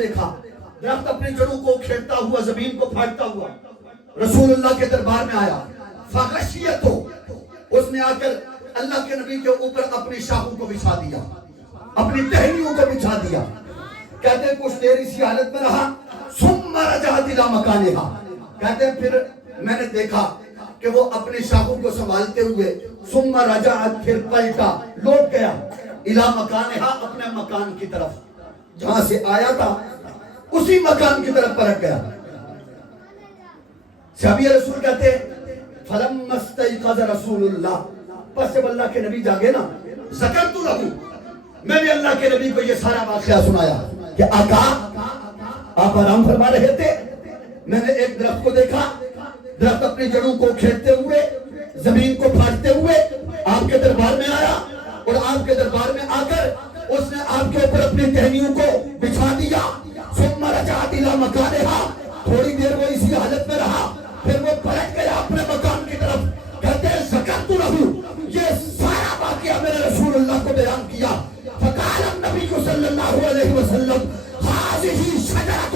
دیکھا درخت اپنی جڑوں کو کھیڑتا ہوا زمین کو پھاڑتا ہوا رسول اللہ کے دربار میں آیا فغشیت ہو اس نے آ کر اللہ کے نبی کے اوپر اپنی شاخوں کو بچھا دیا اپنی ٹہنیوں کو بچھا دیا کہتے ہیں کچھ دیر اسی حالت میں رہا ثم رجعت الى مکانها کہتے ہیں پھر میں نے دیکھا کہ وہ اپنی شاخوں کو سنبھالتے ہوئے ثم رجعت پھر پلٹا لوٹ گیا الى مکانها اپنے مکان کی طرف جہاں سے آیا تھا اسی مکان کی طرف پلٹ گیا صحابی رسول کہتے ہیں فلما استيقظ رسول اللہ پس جب اللہ کے نبی جاگے نا ذکرت لہو میں نے اللہ کے نبی کو یہ سارا واقعہ سنایا کہ آقا آپ آرام فرما رہے تھے میں نے ایک درخت کو دیکھا درخت اپنی جڑوں کو کھیڑتے ہوئے زمین کو پھاڑتے ہوئے آپ کے دربار میں آیا اور آپ کے دربار میں آ کر اس نے آپ کے اوپر اپنی ٹہنیوں کو بچھا دیا ثم رجعت الى مکانها تھوڑی دیر وہ اسی حالت میں رہا پھر وہ پلٹ گیا اپنے مکان کی طرف کہتے ہیں ذکرت لہو یہ سارا واقعہ میرے رسول اللہ کو بیان کیا فقال النبی صلی اللہ علیہ وسلم هذه شجرة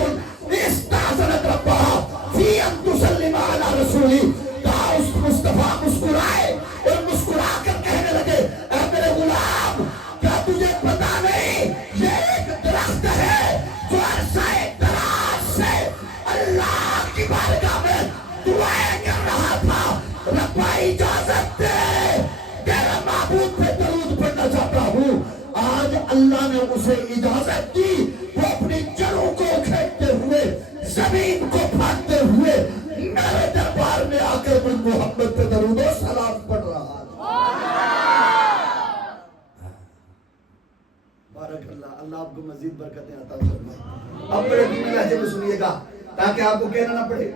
استأذنت ربها في ان تسلم على رسولی کہا اس مصطفیٰ مسکرائے اور مسکرا کر کہنے لگے اے میرے غلام کیا تجھے پتا نہیں یہ ایک درخت ہے جو عرصہ دراز سے اللہ کی بارگاہ میں دعائیں کر رہا تھا ربا اجازت دے تیرے معبود پہ درود پڑھنا چاہتا ہوں آج اللہ نے اسے اجازت دی وہ اپنی جڑوں کو کھینچتے ہوئے زمین کو پھاڑتے ہوئے میرے دربار میں آ کر مجھ محمد پہ درود و سلام پڑھ رہا بارک اللہ اللہ آپ کو مزید برکتیں عطا فرمائے اب میرے دینی لہجے میں سنیے گا تاکہ آپ کو کہنا نہ پڑے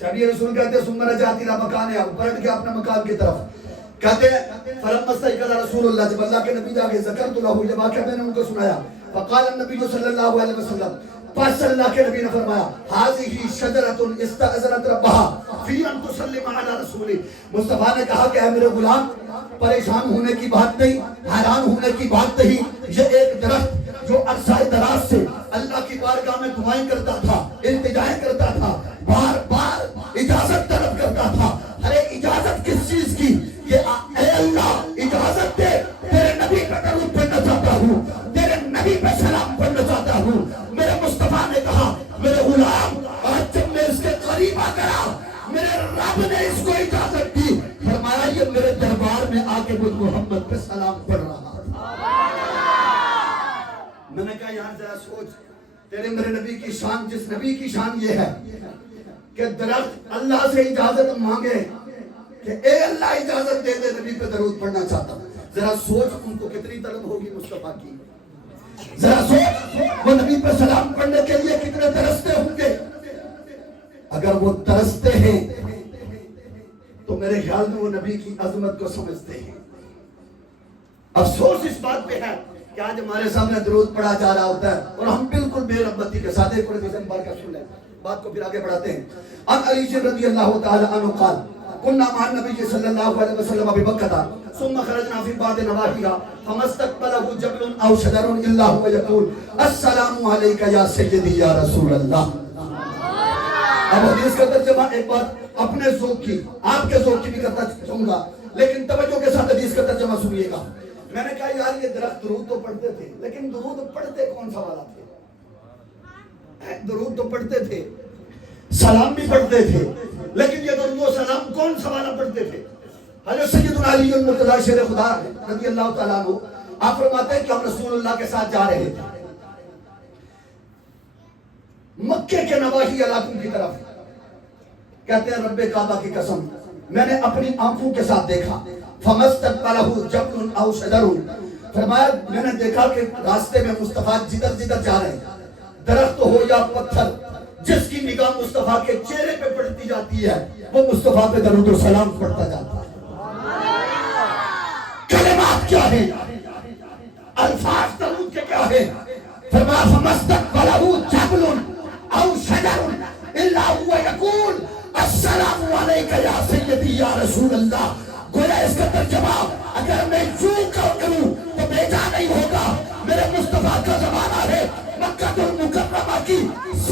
شبیہ رسول کہتے ہیں ثم رجعت الى مکانها پلٹ گیا اپنے مکان کی طرف کہتے ہیں فلما استيقظ رسول اللہ جب اللہ کے نبی جاگے ذکرت لہو یہ واقعہ میں نے ان کو سنایا فقال النبی صلی اللہ علیہ وسلم پس اللہ کے نبی نے فرمایا هذه شجرة استأذنت ربها في ان تسلم على رسولی مصطفیٰ نے کہا کہ اے میرے غلام پریشان ہونے کی بات نہیں حیران ہونے کی بات نہیں یہ ایک درخت جو عرصہ دراز سے اللہ کی بارگاہ میں دعائیں کرتا تھا التجائیں کرتا تھا بار بار اجازت طلب کرتا تھا ارے اجازت کس چیز کی یہ اے اللہ اجازت دے تیرے نبی پہ درود پڑھنا چاہتا ہوں تیرے نبی پہ سلام پڑھنا چاہتا ہوں میرے مصطفیٰ نے کہا میرے غلام آج جب میں اس کے قریب آ کرا میرے رب نے اس کو اجازت دی فرمایا یہ میرے دربار میں آ کے مجھ محمد پہ سلام پڑھ رہا میں نے کہا یار ذرا سوچ تیرے میرے نبی کی شان جس نبی کی شان یہ ہے کہ درخت اللہ سے اجازت مانگے کہ اے اللہ اجازت دے دے نبی پہ درود پڑھنا چاہتا ہوں ذرا سوچ ان کو کتنی طلب ہوگی مصطفیٰ کی ذرا سوچ وہ نبی پہ سلام پڑھنے کے لیے کتنے ترستے ہوں گے اگر وہ ترستے ہیں تو میرے خیال میں وہ نبی کی عظمت کو سمجھتے ہیں افسوس اس بات پہ ہے کہ آج ہمارے سامنے درود پڑھا جا رہا ہوتا ہے اور ہم بالکل بے رغبتی کے ساتھ ایک قرآن بار کا سن لیں بات کو پھر آگے بڑھاتے ہیں ان علی رضی اللہ تعالی عنہ قال كنا مع النبي صلى الله عليه وسلم بمكة ثم خرجنا في بعض نواحيها فما استقبله جبل او شجر الا هو يقول السلام عليك يا سيدي يا رسول الله اب حدیث کا ترجمہ ایک بار اپنے ذوق کی آپ کے ذوق کی بھی کرتا چاہوں گا لیکن توجہ کے ساتھ حدیث کا ترجمہ سنیے گا میں نے کہا یار یہ درخت درود تو پڑھتے تھے لیکن درود پڑھتے کون سا والا تھے درود تو پڑھتے تھے سلام بھی پڑھتے تھے لیکن یہ درود و سلام کون سا والا پڑھتے تھے حضرت سیدنا علی المرتضی شیر خدا رضی اللہ تعالیٰ عنہ آپ فرماتے ہیں کہ ہم رسول اللہ کے ساتھ جا رہے تھے مکے کے نواحی علاقوں کی طرف کہتے ہیں رب کعبہ کی قسم میں نے اپنی آنکھوں کے ساتھ دیکھا فمستقبلہ جبل او شجر فرمایا میں نے دیکھا کہ راستے میں مصطفیٰ جدھر جدھر جا رہے ہیں درخت ہو یا پتھر جس کی نگاہ مصطفیٰ کے چہرے پہ پڑتی جاتی ہے وہ مصطفیٰ پہ درود و سلام پڑھتا جاتا ہے کلمات کیا ہیں الفاظ درود کے کیا ہیں فرمایا فمستقبلہ جبل او شجر الا هو يقول السلام علیکہ یا سیدی یا رسول اللہ گویا اس کا ترجمہ اگر میں یوں کروں تو بیجا نہیں ہوگا میرے مصطفیٰ کا زمانہ ہے مکہ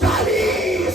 40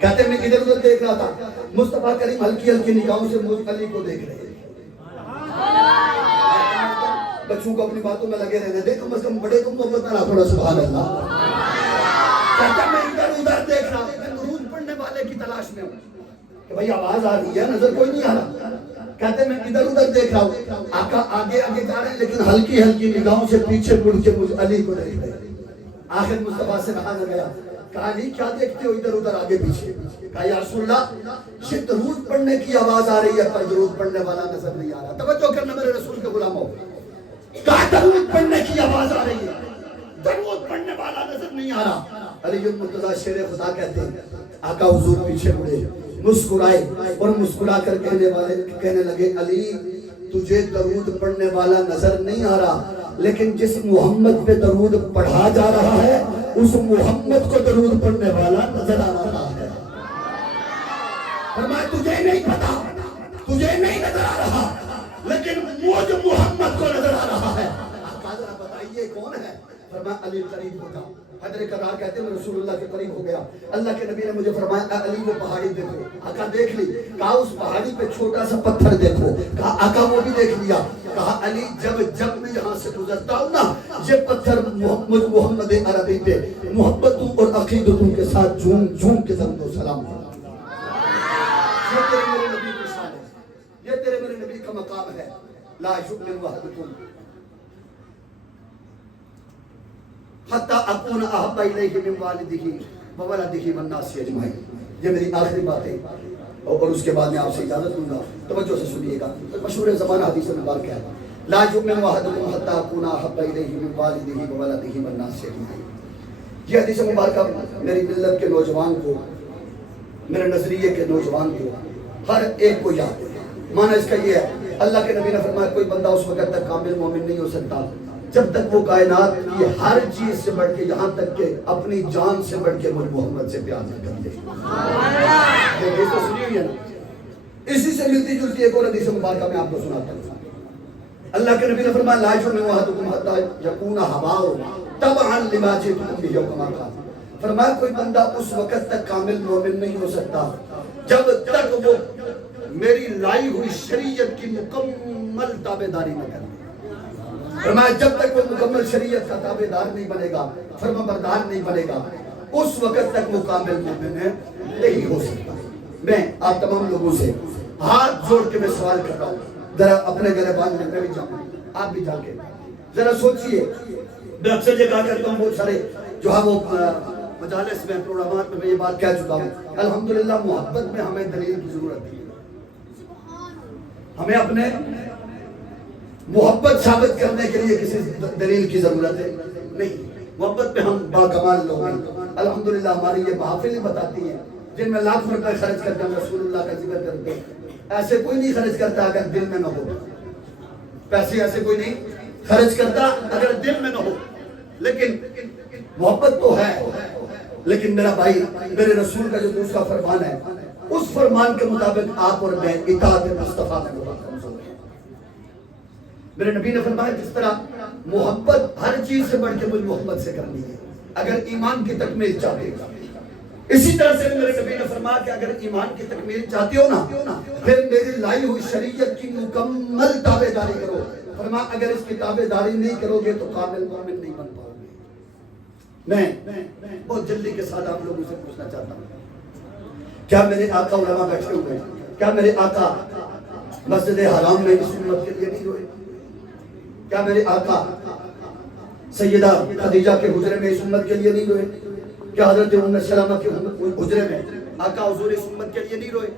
کہتے ہیں میں ادھر ادھر دیکھ رہا تھا، مصطفیٰ کریم ہلکی ہلکی نگاہوں سے مجھ علی کو دیکھ رہے ہیں۔ بچوں کو اپنی باتوں میں لگے رہنے دے، کم از کم بڑے کو محبت نہ تھوڑا، سبحان اللہ۔ کہتا ہے میں ادھر ادھر دیکھ رہا، میں درود پڑھنے والے کی تلاش میں ہوں کہ بھئی آواز آ رہی ہے، نظر کوئی نہیں آ رہا۔ کہتے ہیں میں ادھر ادھر دیکھ رہا ہوں، آقا آگے آگے جا رہے ہیں لیکن ہلکی ہلکی نگاہوں سے پیچھے مڑ کے مجھ علی کو دیکھ رہے ہیں۔ آخر مصطفیٰ سے کہا گیا، کہا علی کیا دیکھتے ہو ادھر ادھر آگے پیچھے؟ کہا یا رسول اللہ یہ درود پڑھنے کی آواز آ رہی ہے پر درود پڑھنے والا نظر نہیں آ رہا۔ توجہ کرنا میرے رسول کے غلاموں، کہا درود پڑھنے کی آواز آ رہی ہے، درود پڑھنے والا نظر نہیں آ رہا۔ علی المرتضیٰ شیر خدا کہتے ہیں، آقا حضور پیچھے مڑے، مسکرائے اور مسکرا کر کہنے لگے علی تجھے درود پڑھنے والا نظر نہیں آ رہا، لیکن جس محمد پہ درود پڑھا جا رہا ہے اس محمد کو درود پڑھنے والا نظر آ رہا ہے۔ فرمایا تجھے نہیں پتا، تجھے نہیں نظر آ رہا، لیکن مجھ محمد کو نظر آ رہا ہے۔ آقا ذرا بتائیے کون ہے؟ فرمایا علی قریب ہوگا۔ حضرت قرار کہتے ہیں میں رسول اللہ کے قریب ہو گیا، اللہ کے نبی نے مجھے فرمایا اے علی وہ پہاڑی دیکھو۔ آقا دیکھ لی، کہا اس پہاڑی پہ چھوٹا سا پتھر دیکھو، کہا آقا وہ بھی دیکھ لیا۔ کہا علی جب میں یہاں سے گزرتا ہوں نا یہ پتھر محمد عربی پہ محبتوں اور عقیدتوں کے ساتھ جھوم جھوم کے ضرور و سلام کرتا ہوں۔ یہ تیرے میرے نبی کی شان ہے، یہ تیرے میرے نبی کا مقام ہے۔ لا یؤمن احدکم حتی اکون احب الیہ من والدہ وولدہ والناس اجمعین۔ یہ میری آخری بات ہے اور اس کے بعد میں آپ سے اجازت دوں گا، توجہ سے سنیے گا۔ مشہور زمانہ حدیث مبارک ہے، لا یؤمن احدکم حتی اکون احب الیہ من والدہ وولدہ والناس اجمعین۔ یہ حدیث مبارکہ میری ملت کے نوجوان کو، میرے نظریے کے نوجوان کو، ہر ایک کو یاد ہے۔ معنی اس کا یہ ہے، اللہ کے نبی نے فرمایا کوئی بندہ اس وقت تک کامل مومن نہیں ہو سکتا جب تک وہ کائنات کی ہر چیز سے بڑھ کے، یہاں تک کہ اپنی جان سے بڑھ کے مجھ محمد سے پیار نہ کر دے۔ یہ حدیث تو سنی ہوئی ہے نا، اسی سے ملتی جلتی ایک اور حدیث مبارکہ میں آپ کو سناتا ہوں۔ اللہ کے نبی نے فرمایا لا یؤمن احدکم حتی یکون ہواہ تبعا لما جئت بہ او کما قال۔ فرمایا کوئی بندہ اس وقت تک کامل مومن نہیں ہو سکتا جب تک وہ میری لائی ہوئی شریعت کی مکمل تابعداری نہ کرے۔ فرمایا جب تک وہ مکمل شریعت کا تابعدار نہیں بنے گا، فرما بردار نہیں بنے گا، اس وقت تک وہ کامل مومن نہیں ہو سکتا۔ میں آپ تمام لوگوں سے ہاتھ جوڑ کے میں سوال کر رہا ہوں، ذرا اپنے گریبان میں بھی جاؤں، آپ بھی جا کے ذرا سوچئے۔ میں اکثر یہ کہا کرتا ہوں، بہت سارے جو ہے وہ مجالس میں، پروگرامات میں یہ بات کہہ چکا ہوں، الحمدللہ محبت میں ہمیں دلیل کی ضرورت ہے۔ ہمیں اپنے محبت ثابت کرنے کے لیے کسی دلیل کی ضرورت ہے نہیں۔ محبت میں ہم باکمال لوگ ہیں، الحمدللہ ہماری یہ محافلیں بتاتی ہیں جن میں لاکھ روپے خرچ کرتے ہیں رسول اللہ کا ذکر کرتے ہیں، ایسے کوئی نہیں خرچ کرتا اگر دل میں نہ ہو، پیسے ایسے کوئی نہیں خرچ کرتا اگر دل میں نہ ہو، لیکن محبت تو ہے۔ لیکن میرا بھائی، میرے رسول کا جو دوسرا فرمان ہے اس فرمان کے مطابق آپ اور میں اطاعت مصطفیٰ میں بہت کمزور ہیں۔ میرے نبی نے فرمایا جس طرح محبت ہر چیز سے بڑھ کے مجھ محمد سے کرنی ہے اگر ایمان کی تکمیل چاہتے ہو، اسی طرح سے میرے نبی نے فرمایا کہ اگر ایمان کی تکمیل چاہتے ہو نا پھر میری لائی ہوئی شریعت کی مکمل تابعداری کرو۔ فرمایا اگر اس کی تابعداری نہیں کرو گے تو کامل مومن نہیں بن پاؤ گے۔ میں بہت جلدی کے ساتھ آپ لوگوں سے پوچھنا چاہتا ہوں، کیا میرے آقا علماء بیٹھے ہوئے ہیں؟ کیا میرے آقا مسجد حرام میں اس امت کے لیے نہیں روئے؟ کیا میرے آقا سیدہ خدیجہ کے حجرے میں اس امت کے لیے نہیں روئے؟ کیا حضرت ام سلمہ کے حجرے میں آقا حضور اس امت کے لیے نہیں روئے؟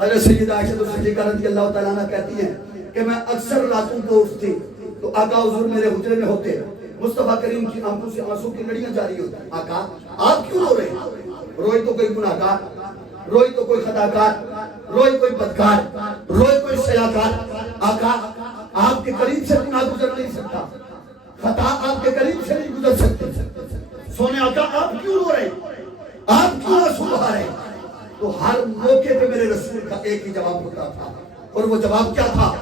حضرت سیدہ عائشہ صدیقہ رضی اللہ تعالیٰ عنہ کہتی ہیں کہ میں اکثر راتوں کو اٹھتی تو آقا حضور میرے حجرے میں ہوتے، مصطفیٰ کریم کی آنکھوں سے آنسوں کی لڑیاں جاری ہوتی۔ آقا آپ کیوں رو رہے ہیں؟ روئی تو کوئی گناہگار، روئی تو کوئی خطاکار، روئی کوئی بدکار، روئی کوئی سیاکار، آقا آپ کے قریب سے گناہ گزر نہیں سکتا، خطا آپ کے قریب سے نہیں گزر سکتے، سونے آقا آپ کیوں رو رہے ہیں؟ آپ کیوں آنسو بہا رہے ہیں؟ تو ہر موقع پہ میرے رسول کا ایک ہی جواب ہوتا تھا، اور وہ جواب کیا تھا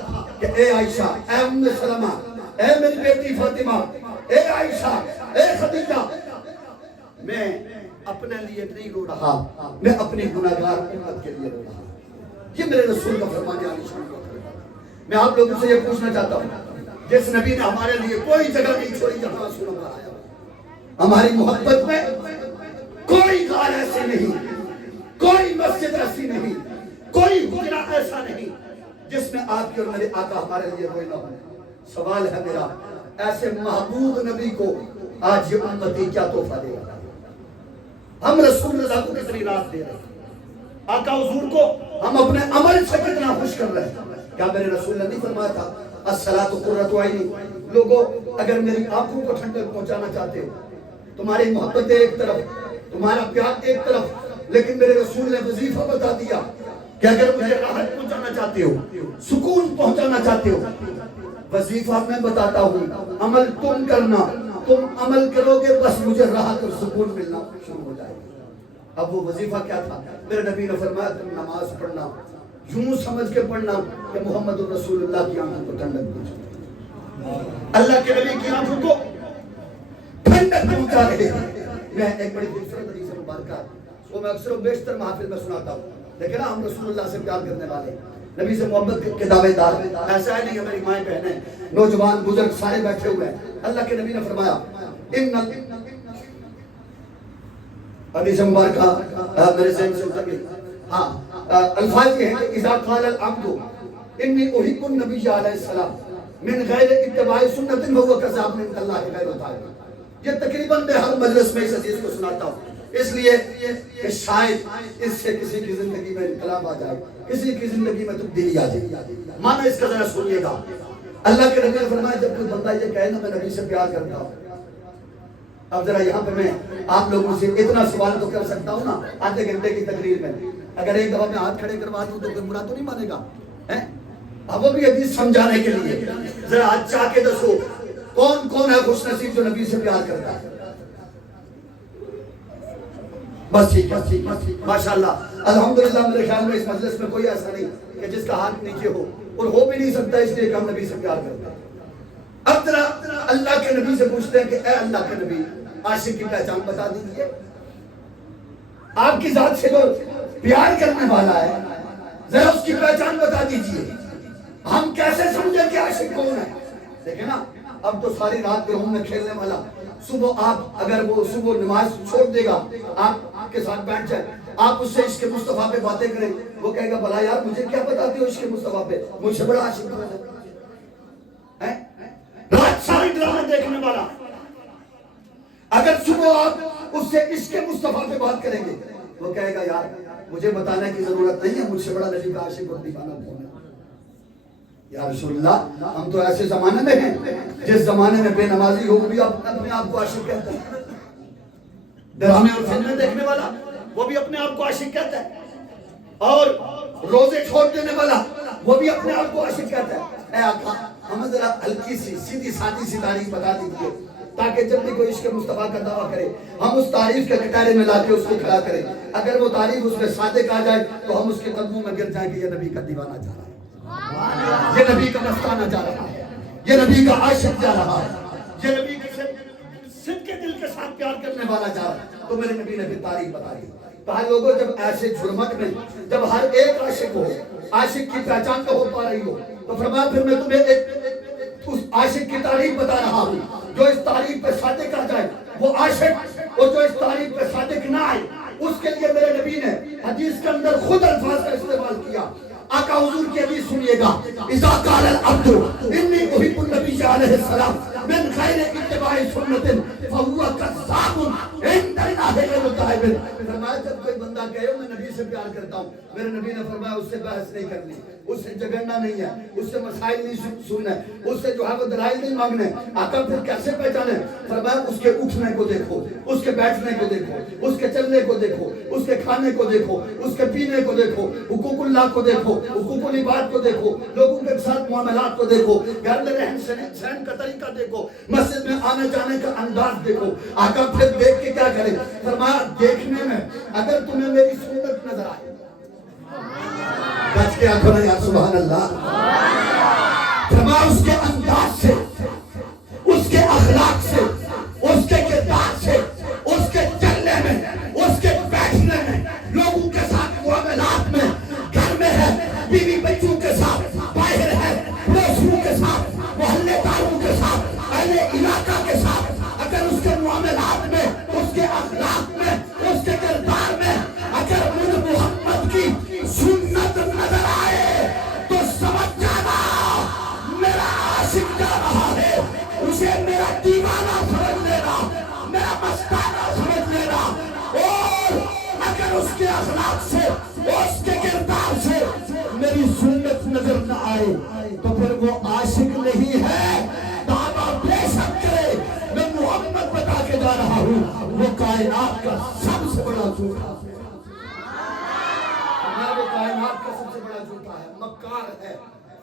کہ اے عائشہ، اے ام سلمہ، اے میری بیٹی فاطمہ، اے عائشہ، اے خدیجہ، میں اپنے لیے نہیں رو رہا، میں اپنی گناہگار امت کے لیے رو رہا. یہ میرے رسول کا فرمان عالی شان کا. میں آپ لوگوں سے یہ پوچھنا چاہتا ہوں، جس نبی نے ہمارے لیے کوئی جگہ نہیں چھوڑی جہاں رسول اللہ آیا، ہماری محبت میں کوئی غار ایسی نہیں، کوئی مسجد ایسی نہیں، کوئی حجرہ ایسا نہیں جس میں آپ کے اور میرے آقا ہمارے لیے روئے نہ ہو. سوال ہے میرا، ایسے محبوب نبی کو آج یہ امتی کیا تحفہ دے گا؟ ہم رسول اللہ کو کتنی رات دے رہے ہیں، آقا حضور کو ہم اپنے عمل سے کتنا خوش کر رہے ہیں. کیا میرے رسول نے نہیں فرمایا تھا الصلاۃ قرۃ عینی؟ لوگوں اگر میری آنکھوں کو ٹھنڈک پہنچانا چاہتے ہو، تمہاری محبتیں ایک طرف، تمہارا پیار ایک طرف، لیکن میرے رسول نے وظیفہ بتا دیا کہ اگر مجھے راحت پہنچانا چاہتے ہو، سکون پہنچانا چاہتے ہو، وظیفہ میں بتاتا ہوں، عمل تم کرنا، تم عمل کرو گے بس مجھے راحت اور سکون ملنا شروع ہو جائے گا. اب وہ وظیفہ کیا تھا؟ میرے نبی نے فرمایا تم نماز پڑھنا یوں سمجھ کے پڑھنا کہ محمد رسول اللہ کی آنکھوں کو ٹھنڈک پہنچے، اللہ کے نبی کی آنکھوں کو ٹھنڈک پہنچا رہے ہیں. میں ایک بڑی خوبصورت حدیث مبارکہ وہ میں اکثر و بیشتر محافل میں سناتا ہوں. دیکھیں نا، ہم رسول اللہ سے پیار کرنے والے، نبی سے محبت کے دعوے دار، ایسا ہے نہیں ہماری مائیں بہنیں نوجوان بزرگ سارے بیٹھے ہوئے ہیں. اللہ کے نبی نے فرمایا حدیث مبارکہ میرے ذہن سے اتر گئی. ہاں الفاظ یہ ہیں کہ اذا قال العبد انی احب النبی علیہ السلام من غیر اتباع سنت فهو كذاب من اللہ غیر طاہر. یہ تقریباً میں ہر مجلس میں اس حدیث کو سناتا ہوں، اس لیے کہ شاید اس سے کسی کی زندگی میں انقلاب آ جائے، کسی کی زندگی میں تبدیلی آ جائے. مانا اس کا ذرا سنیے گا. اللہ کے نبی نے فرمایا جب کوئی بندہ یہ کہے نا میں نبی سے پیار کرتا ہوں. اب ذرا یہاں پہ میں آپ لوگوں سے اتنا سوال تو کر سکتا ہوں نا آدھے گھنٹے کی تقریر میں، اگر ایک دفعہ میں ہاتھ کھڑے کروا دوں تو کوئی برا تو نہیں مانے گا؟ اب وہ بھی حدیث سمجھانے کے لیے ذرا ہاتھ چاہ کے دسو کون کون ہے خوش نصیب جو نبی سے پیار کرتا ہے؟ بس ٹھیک ہے، ماشاءاللہ الحمدللہ. میرے خیال میں اس مجلس میں کوئی ایسا نہیں کہ جس کا ہاتھ نیچے ہو، اور ہو بھی نہیں سکتا، اس لیے کہ ہم نبی سے پیار کرتے ہیں. اب ذرا اللہ کے نبی سے پوچھتے ہیں کہ اے اللہ کے نبی، عاشق کی پہچان بتا دیجئے. آپ کی ذات سے جو پیار کرنے والا ہے ذرا اس کی پہچان بتا دیجئے. ہم کیسے سمجھیں کہ عاشق کون ہے؟ دیکھیں نا، اب تو ساری رات گھروں میں کھیلنے والا، صبح آپ اگر وہ صبح نماز چھوڑ دے گا، آپ کے ساتھ بیٹھ جائے، آپ اس سے عشق مصطفیٰ پہ باتیں کریں، وہ کہے گا بھلا یار مجھے کیا بتاتے ہو عشق مصطفیٰ پہ، مجھ سے بڑا عاشق ہے. رات ساری ڈرامے دیکھنے والا اگر صبح آپ اس سے عشق مصطفیٰ پہ بات کریں گے، وہ کہے گا یار مجھے بتانے کی ضرورت نہیں ہے، مجھ سے بڑا نبی کا عاشق اور دیوانہ کون ہے. یا رسول اللہ، ہم تو ایسے زمانے میں ہیں جس زمانے میں بے نمازی ہو بھی اپنے آپ کو عاشق کہتا ہے، ڈرامے اور فلمیں دیکھنے والا وہ بھی اپنے آپ کو عاشق کہتا ہے، اور روزے چھوڑ دینے والا وہ بھی اپنے آپ کو عاشق کہتا ہے. اے آقا ہمیں ذرا ہلکی سی سیدھی سادی سی تعریف بتا دیجیے تاکہ جب بھی کوئی عشق مصطفیٰ کا دعویٰ کرے ہم اس تعریف کے کٹارے میں لا کے اس کو کھڑا کریں. اگر وہ تعریف اس میں صادق آ جائے تو ہم اس کے قدموں میں گر جائیں کہ یہ نبی کا دیوانہ جا رہا ہے، یہ نبی کا مستانہ جا رہا ہے، یہ نبی کا عاشق جا رہا ہے، یہ نبی کے صدق کے دل کے ساتھ پیار کرنے والا جا رہا ہے. تو میرے نبی نے پھر تعریف بتا دی. کہا لوگوں جب ایسے جھرمٹ میں جب ہر ایک عاشق ہو، عاشق کی پہچان نہ ہو پا رہی ہو، تو فرمایا پھر میں تمہیں ایک اس عاشق کی تعریف بتا رہا ہوں جو اس تعریف پہ صادق آ جائے وہ عاشق، اور جو اس تعریف پہ صادق نہ آئے اس کے لیے میرے نبی نے حدیث کے اندر خود الفاظ کا استعمال کیا. آقا حضور کی حدیث سنیے گا، اذا قال العبد انی احب النبی علیہ السلام من غیر اتباع سنت فهو كذاب عند اللہ غیر طاہر. فرمایا جب کوئی بندہ کہے میں نبی سے پیار کرتا ہوں، میرے نبی نے فرمایا اس سے بحث نہیں کرنی، اس سے جھگڑنا نہیں ہے، اس سے مسائل نہیں سننا، اس سے جو ہے وہ دلائل نہیں مانگنے. آقا پھر کیسے پہچانے؟ فرمایا اس کے اٹھنے کو دیکھو، اس کے بیٹھنے کو دیکھو، اس کے چلنے کو دیکھو، اس کے کھانے کو دیکھو، اس کے پینے کو دیکھو، حقوق اللہ کو دیکھو، حقوق العباد کو دیکھو، لوگوں کے ساتھ معاملات کو دیکھو، گھر میں رہن سہن کا طریقہ دیکھو، مسجد میں آنے جانے کا انداز دیکھو. آقا پھر دیکھ کے کیا کرے؟ فرمایا دیکھنے میں اگر تمہیں میری صورت نظر آئے، بچ کے آنکھوں نے یا سبحان اللہ، فرمایا اس کے انداز سے، اس کے اخلاق سے، اس کے کردار سے، اس کے چلنے جا رہا ہوں وہ کائنات کا سب سے بڑا جھوٹا وہ کائنات کا سب سے بڑا جھوٹا ہے، مکار ہے،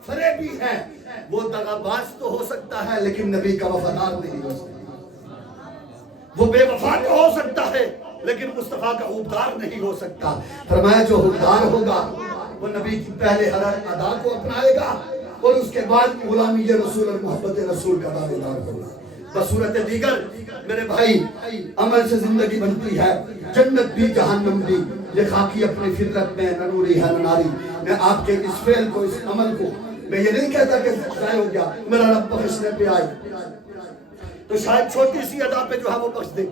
فریبی ہے، وہ دغاباز تو ہو سکتا ہے لیکن نبی کا وفادار نہیں ہو سکتا، وہ بے وفا تو ہو سکتا ہے لیکن مصطفیٰ کا حبدار نہیں ہو سکتا۔ فرمایا جو حبدار ہوگا وہ نبی کی پہلے ہر ادا کو اپنائے گا اور اس کے بعد غلامی رسول اور محبت رسول کا دعویدار ہوگا۔ بصورت دیگر میرے بھائی عمل سے زندگی بنتی ہے، جنت بھی جہنم بھی، یہ خاکی اپنی فطرت میں نہ نوری ہے نہ ناری۔ میں آپ کے اس فعل کو، اس عمل کو، میں یہ نہیں کہتا کہ ضائع ہو گیا، میرا رب بخشنے پہ آئے تو شاید چھوٹی سی ادا پہ جو ہے وہ بخش دے،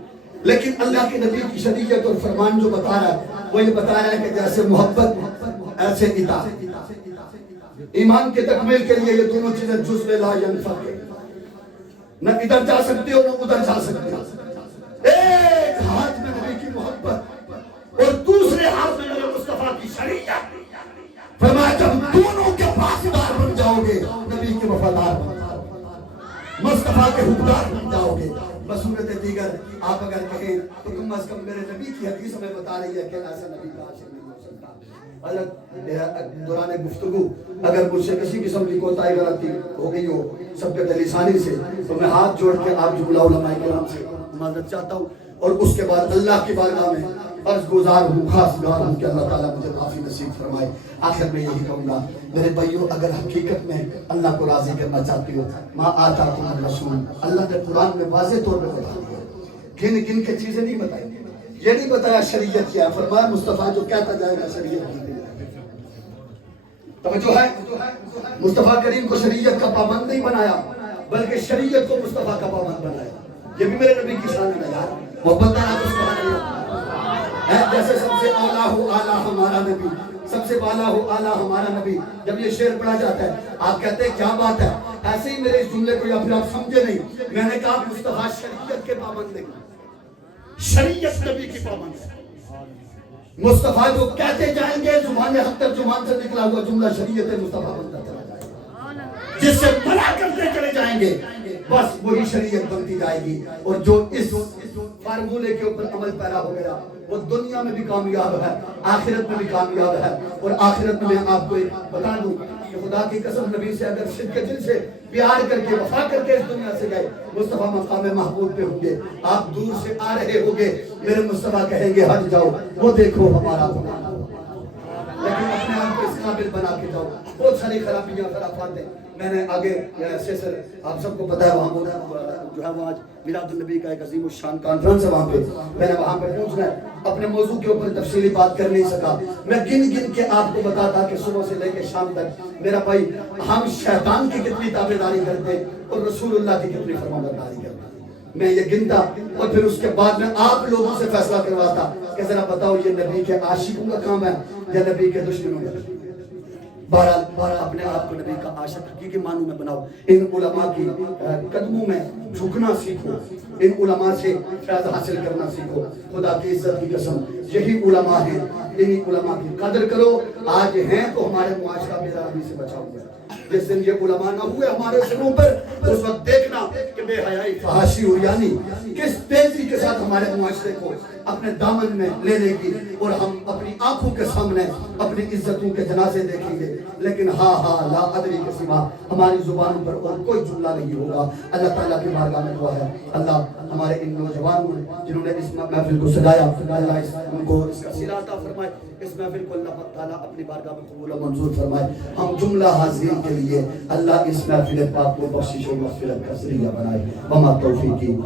لیکن اللہ کے نبی کی شریعت اور فرمان جو بتا رہا ہے وہ یہ بتا رہا ہے کہ جیسے محبت ایسے اطاعت۔ ایمان کے تکمیل کے لیے یہ دونوں چیزیں جزو لا ینفک، نہ ادھر جا سکتے ہو نہ ادھر جا سکتے ہو۔ ایک ہاتھ میں نبی کی محبت اور دوسرے ہاتھ میں میرے مصطفیٰ کی شریعت۔ فرمایا جب دونوں کے پاسدار بن جاؤ گے نبی کے وفادار بن جاؤ گے، مصطفیٰ کے حبدار بن جاؤ گے۔ بصورت دیگر آپ اگر کہیں تو کم از کم میرے نبی کی حدیث ہمیں بتا رہی ہے کہ ایسا نبی کا عاشق نہیں ہو سکتا۔ دوران گفتگو اگر مجھ سے کسی قسم کی کوتاہی غلطی ہو گئی ہو سبقت لسانی سے تو میں ہاتھ جوڑ کے آپ جملہ علماء کرام سے معذرت چاہتا ہوں، اور اس کے بعد اللہ کی بارگاہ میں عرض گزار ہوں، خاص گار ہوں کہ اللہ تعالیٰ مجھے معافی نصیب فرمائے۔ آخر میں یہی کہوں گا میرے بھائیو، اگر حقیقت میں اللہ کو راضی کرنا چاہتی ہو، ما آتاکم الرسول، اللہ نے قرآن میں واضح طور پہ بتا دیا، گن گن کے چیزیں نہیں بتائی، یہ نہیں بتایا شریعت کیا ہے، فرمایا مصطفیٰ جو کہتا جائے گا شریعت کی۔ توجہ ہے، مصطفیٰ کریم کو شریعت کا پابند نہیں بنایا بلکہ شریعت کو مصطفیٰ کا پابند بنایا۔ یہ بھی میرے نبی کی شان ہے یار، محبت نہ تو سبحان اللہ ہے۔ جیسے سب سے اعلیٰ ہو اعلیٰ ہمارا نبی، سب سے بالا ہو اعلیٰ ہمارا نبی، جب یہ شعر پڑھا جاتا ہے آپ کہتے ہیں کیا بات ہے، ایسے ہی میرے اس جملے کو یا پھر آپ سمجھے نہیں، میں نے کہا مصطفیٰ شریعت کے پابند نہیں، شریعت نبی کی پابند ہے۔ مصطفیٰ جو کہتے جائیں گے زبان حق ترجمان سے نکلا ہوا جملہ شریعت مصطفیٰ بنتا چلا جائے گا، جس سے منع کرتے چلے جائیں گے بس وہی شریعت بنتی جائے گی، اور جو اس فارمولے کے اوپر عمل پیرا ہو گیا وہ دنیا میں بھی کامیاب ہے، آخرت میں بھی کامیاب ہے۔ اور آخرت میں آپ کو بتا دوں کہ خدا کی قسم نبی سے اگر صدق کے دل سے پیار کر کے وفا کر کے اس دنیا سے گئے، مصطفیٰ مقام محمود پہ ہوں گے، آپ دور سے آ رہے ہوں گے، میرے مصطفیٰ کہیں گے ہٹ جاؤ وہ دیکھو ہمارا بنا، لیکن اپنے آپ کو اس قابل بنا کے جاؤ۔ بہت ساری خرابیاں خرافات ہیں، میں نے آگے سر آپ سب کو پتا ہے وہاں جو ہے وہ آج میلاد النبی کا ایک عظیم الشان کانفرنس ہے، وہاں پہ میں نے وہاں پہ پہنچنا ہے، اپنے موضوع کے اوپر تفصیلی بات کر نہیں سکا، میں گن گن کے آپ کو بتاتا کہ صبح سے لے کے شام تک میرا بھائی ہم شیطان کی کتنی تابعداری کرتے اور رسول اللہ کی کتنی فرمانبرداری کرتے، میں یہ گنتا اور پھر اس کے بعد میں آپ لوگوں سے فیصلہ کرواتا کہ ذرا بتاؤ یہ نبی کے عاشقوں کا کام ہے یا نبی کے دشمنوں کا۔ بہرحال اپنے آپ کو نبی کا عاشق حقیقی معنوں میں بناؤ، ان علماء کی قدموں میں جھکنا سیکھو، ان علماء سے فیض حاصل کرنا سیکھو۔ خدا کی عزت کی قسم یہی علماء ہیں، انہی علماء کی قدر کرو، آج ہیں تو ہمارے معاشرہ بے حیائی سے بچا ہوا ہے۔ جس دن یہ علماء نہ ہوئے ہمارے سروں پر اس وقت دیکھنا کہ بے حیائی فحاشی ہو، یعنی کس تیزی کے ساتھ ہمارے معاشرے کو اپنے دامن میں لینے کی، اور ہم اپنی آنکھوں کے سامنے اپنی عزتوں کے جنازے دیکھیں گے، لیکن ہاں لا ادری کے سوا ہماری زبانوں پر اور کوئی جملہ نہیں ہوگا۔ اللہ تعالیٰ کی بارگاہ میں دعا ہے اللہ ہمارے ان نوجوانوں جنہوں نے اس محفل کو سجایا، اللہ ان کو اس کا صلہ عطا فرمائے، اس محفل کو اللہ تعالیٰ اپنی بارگاہ میں قبول و منظور فرمائے۔ ہم جملہ حاضرین کے لیے اللہ اس محفل پاک کو بخشش و مغفرت کا ذریعہ بنائے۔ وما توفیقی